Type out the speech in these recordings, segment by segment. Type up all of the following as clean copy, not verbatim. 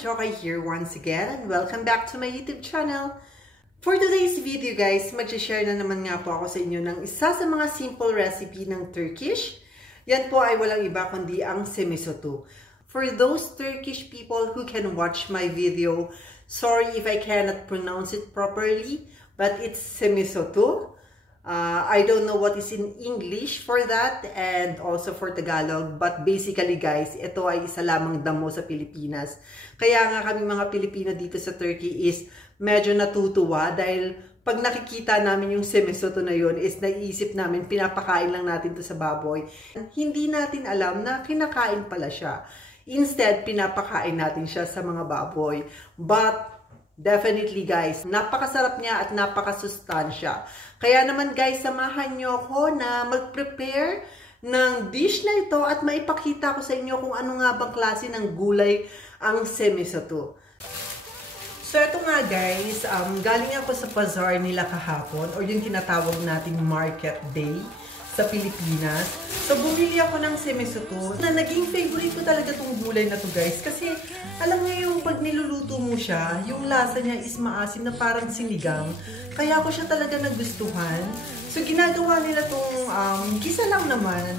Jokay here once again and welcome back to my YouTube channel. For today's video guys, mag-share na naman nga po ako sa inyo ng isa sa mga simple recipe ng Turkish. Yan po ay walang iba kundi ang semisotu. For those Turkish people who can watch my video, sorry if I cannot pronounce it properly, but it's semisotu. I don't know what is in English for that and also for Tagalog, but basically guys, ito ay isa lamang damo sa Pilipinas. Kaya nga kami mga Pilipino dito sa Turkey is medyo natutuwa dahil pag nakikita namin yung semisotu na yun is naiisip namin pinapakain lang natin to sa baboy. Hindi natin alam na kinakain pala siya. Instead, pinapakain natin siya sa mga baboy. But definitely guys, napakasarap niya at napakasustansya. Kaya naman guys, samahan nyo ako na mag-prepare ng dish na ito at maipakita ko sa inyo kung ano nga bang klase ng gulay ang semisotu. So ito nga guys, galing ako sa bazaar nila kahapon or yung tinatawag nating market day sa Pilipinas. So, bumili ako ng semisotu na naging favorite ko talaga tong gulay na to guys. Kasi, alam niyo yung pag niluluto mo siya, yung lasa niya is maasim na parang sinigang. Kaya ako siya talaga nagustuhan. So, ginagawa nila tong gisa lang naman.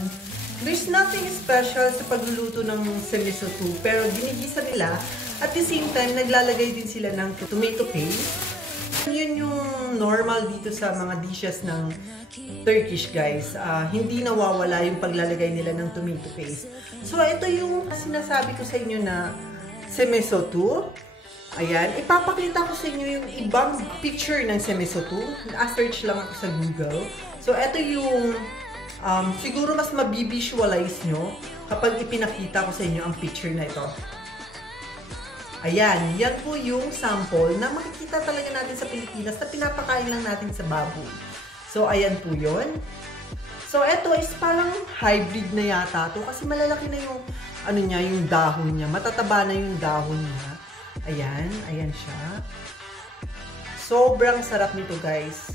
There's nothing special sa pagluluto ng semisotu. Pero, ginigisa nila. At the same time, naglalagay din sila ng tomato paste. Yun yung normal dito sa mga dishes ng Turkish guys. Hindi nawawala yung paglalagay nila ng tomato paste. So, ito yung sinasabi ko sa inyo na semisotu. Ayan. Ipapakita ko sa inyo yung ibang picture ng semisotu. Na-search lang ako sa Google. So, ito yung siguro mas mabivisualize nyo kapag ipinakita ko sa inyo ang picture na ito. Ayan, yan po yung sample na makikita talaga natin sa Pilipinas na pinapakain lang natin sa baboy. So, ayan po yun. So, ito is parang hybrid na yata to kasi malalaki na yung, ano niya, yung dahon niya. Matataba na yung dahon niya. Ayan, ayan siya. Sobrang sarap nito guys.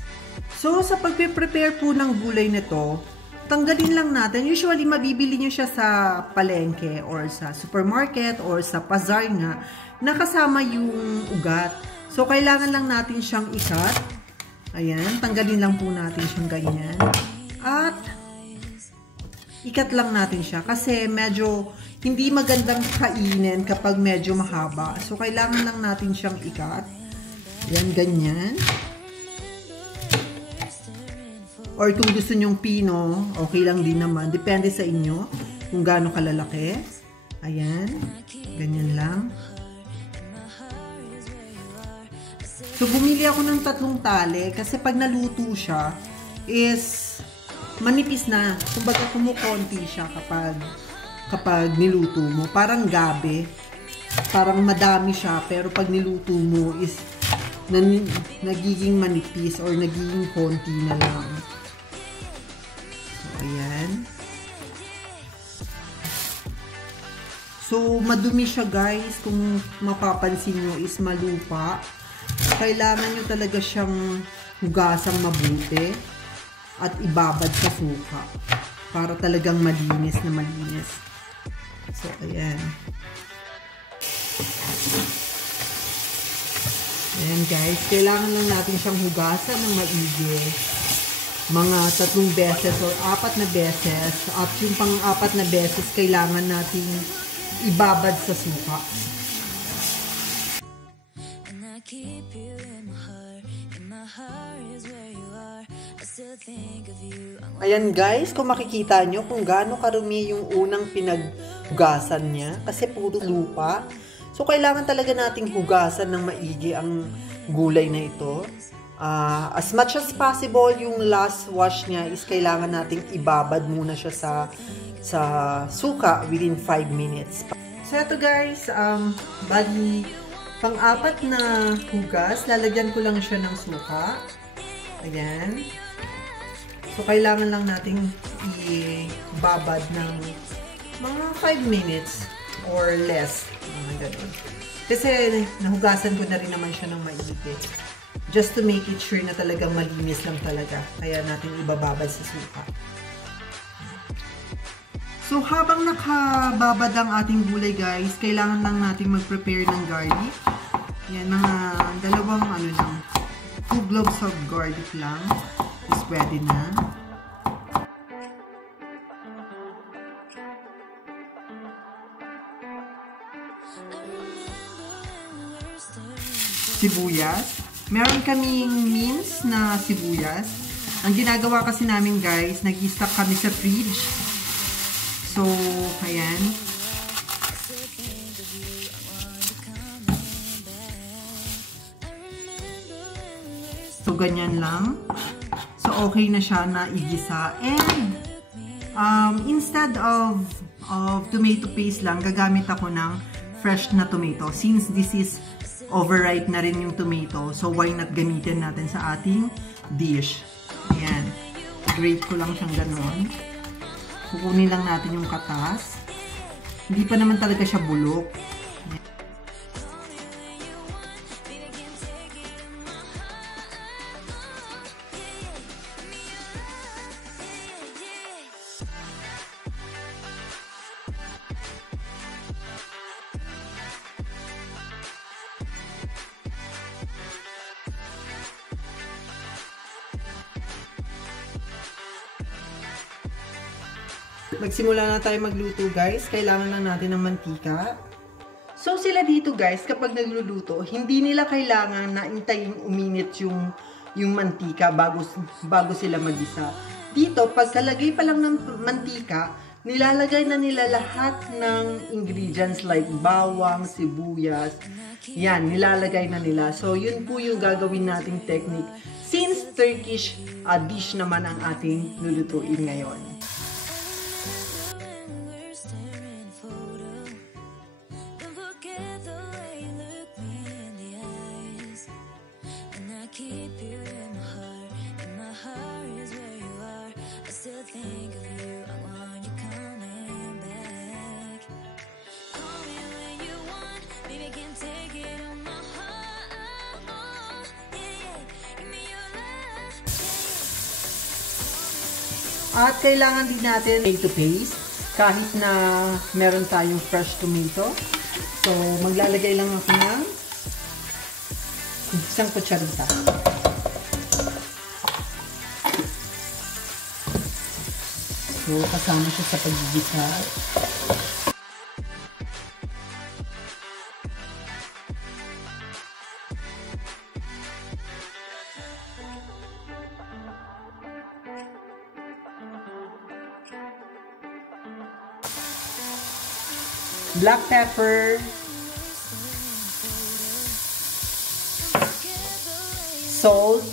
So, sa pagpe-prepare po ng gulay nito, tanggalin lang natin. Usually, mabibili nyo siya sa palengke or sa supermarket or sa bazaar nga. Nakasama yung ugat. So, kailangan lang natin siyang ikat. Ayan, tanggalin lang po natin siyang ganyan. At, ikat lang natin siya. Kasi medyo hindi magandang kainin kapag medyo mahaba. So, kailangan lang natin siyang ikat. Ayan, ganyan. Or kung gusto nyong pino, okay lang din naman. Depende sa inyo kung gaano kalalaki. Ayan, ganyan lang. So, bumili ako ng 3 tali kasi pag naluto siya is manipis na. Kumbaga kumukonti siya kapag niluto mo. Parang gabi. Parang madami siya pero pag niluto mo is nagiging manipis or nagiging konti na lang. So, ayan. So, madumi siya guys. Kung mapapansin nyo is malupa. Kailangan nyo talaga siyang hugasang mabuti at ibabad sa suka para talagang malinis na malinis. So, ayan. Ayan guys, kailangan lang natin siyang hugasan ng maigi. Mga 3 beses o 4 na beses. At yung pang-4 na beses, kailangan natin ibabad sa suka. Ayan guys, kung makikita nyo kung gaano karumi yung unang pinaghugasan niya kasi puro lupa. So, kailangan talaga nating hugasan ng maigi ang gulay na ito. As much as possible, yung last wash niya is kailangan nating ibabad muna siya sa suka within 5 minutes. So, ito guys, bali, pang-4 na hugas, lalagyan ko lang siya ng suka. Ayan. So, kailangan lang nating ibabad ng mga 5 minutes or less. Ganun. Kasi, nahugasan ko na rin naman siya ng maigi. Just to make it sure na talagang malinis lang talaga. Kaya natin ibababad sa suka. So, habang nakababad ang ating gulay guys, kailangan lang natin mag-prepare ng garlic. Yan, mga dalawang 2 cloves of garlic lang. Is pwede na. Sibuyas. Meron kaming mince na sibuyas. Ang ginagawa kasi namin guys, nag-stock kami sa fridge. So, ayan. So, ganyan lang. So, okay na siya na igisa. And, instead of tomato paste lang, gagamit ako ng fresh na tomato. Since this is overripe na rin yung tomato, so why not gamitin natin sa ating dish. Ayan. Grate ko lang siyang ganon. Kukunin lang natin yung katas. Hindi pa naman talaga siya bulok. Magsimula na tayo magluto guys. Kailangan lang natin ng mantika. So sila dito guys, kapag nagluluto, hindi nila kailangan na intayin uminit yung mantika bago sila magisa. Dito, pagkalagay pa lang ng mantika, nilalagay na nila lahat ng ingredients like bawang, sibuyas. Yan, nilalagay na nila. So yun po yung gagawin nating technique. Since Turkish dish naman ang ating lulutuin ngayon. At kailangan din natin tomato paste kahit na meron tayong fresh tomato. So, maglalagay lang ako ng isang kutsarita. So, kasama siya sa paggigisa. Black pepper, salt,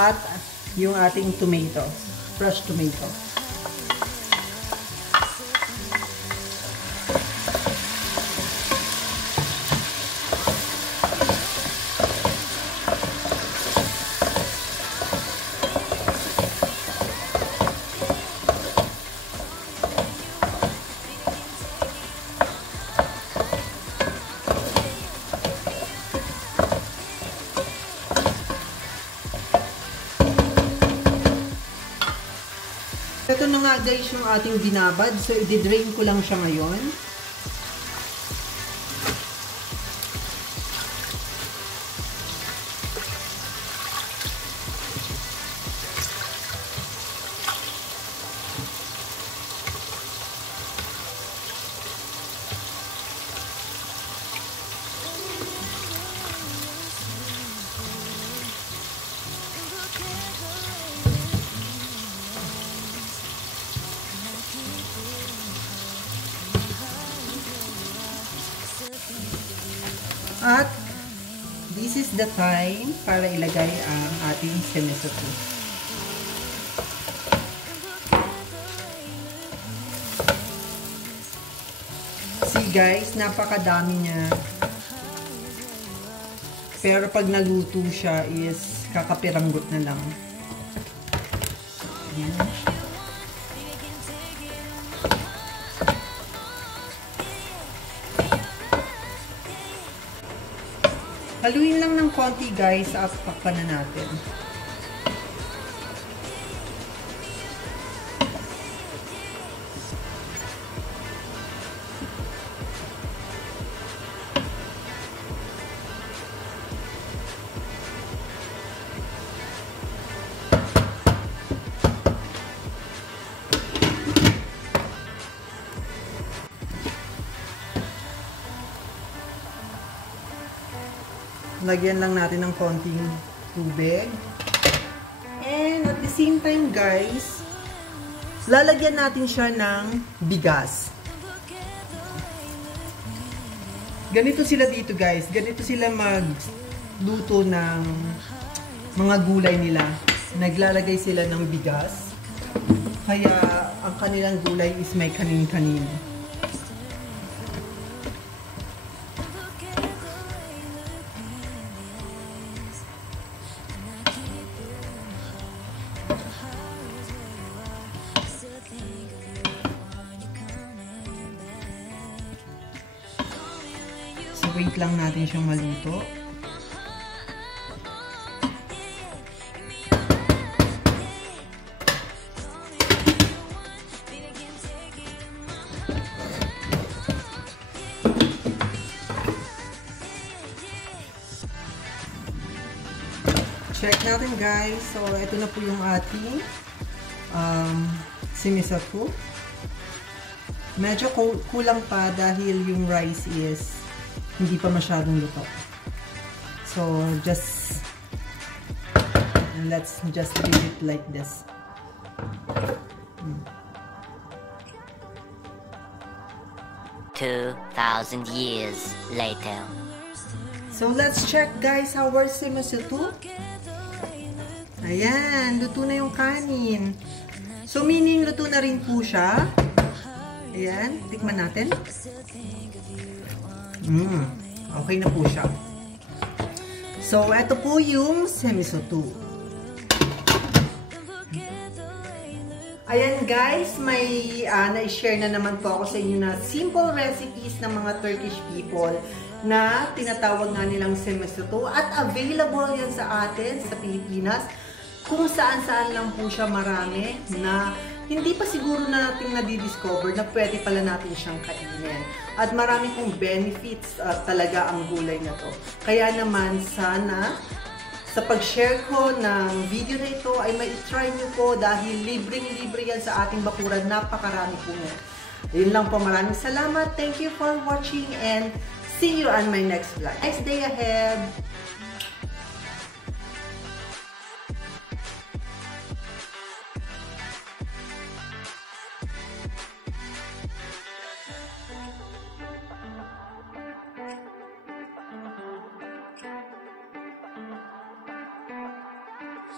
at yung ating tomato, fresh tomato. Ito na nga guys yung ating binabad. So, i-drain ko lang siya ngayon. At this is the time para ilagay ang ating semisoto. See guys, napakadami niya. Pero pag naluto siya is kakapiranggot na lang. din. Haluin lang ng konti guys at pakpan na natin. Lagyan lang natin ng konting tubig. And at the same time guys, lalagyan natin siya ng bigas. Ganito sila dito guys. Ganito sila magluto ng mga gulay nila. Naglalagay sila ng bigas. Kaya ang kanilang gulay is may kanin-kanin. Wait lang natin siyang maluto. Check natin guys. So, ito na po yung ating simisato. Medyo kulang pa dahil yung rice is hindi pa masyadong luto. So, let's just leave it like this. 2,000 years later. So, let's check guys how our simisato. Ayan, luto na yung kanin. So, meaning luto na rin po siya. Ayan, tikman natin. Okay na po siya. So, ito po yung semisoto. Ayan guys, may na-share na naman po ako sa inyo na simple recipes ng mga Turkish people na tinatawag nga nilang semisoto at available yan sa atin sa Pilipinas kung saan-saan lang po siya marami na hindi pa siguro natin nadidiscover na pwede pala natin siyang kainin. At marami pong benefits talaga ang gulay na to. Kaya naman sana sa pag-share ko ng video na ito ay mai-try nyo po dahil libreng-libre yan sa ating bakuran. Napakarami po yan. Yun lang po. Maraming salamat. Thank you for watching and see you on my next vlog. Next day ahead!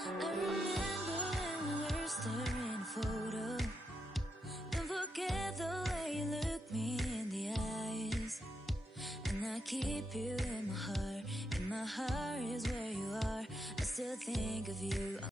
I remember when we were staring a photo. Don't forget the way you look me in the eyes. And I keep you in my heart. In my heart is where you are. I still think of you.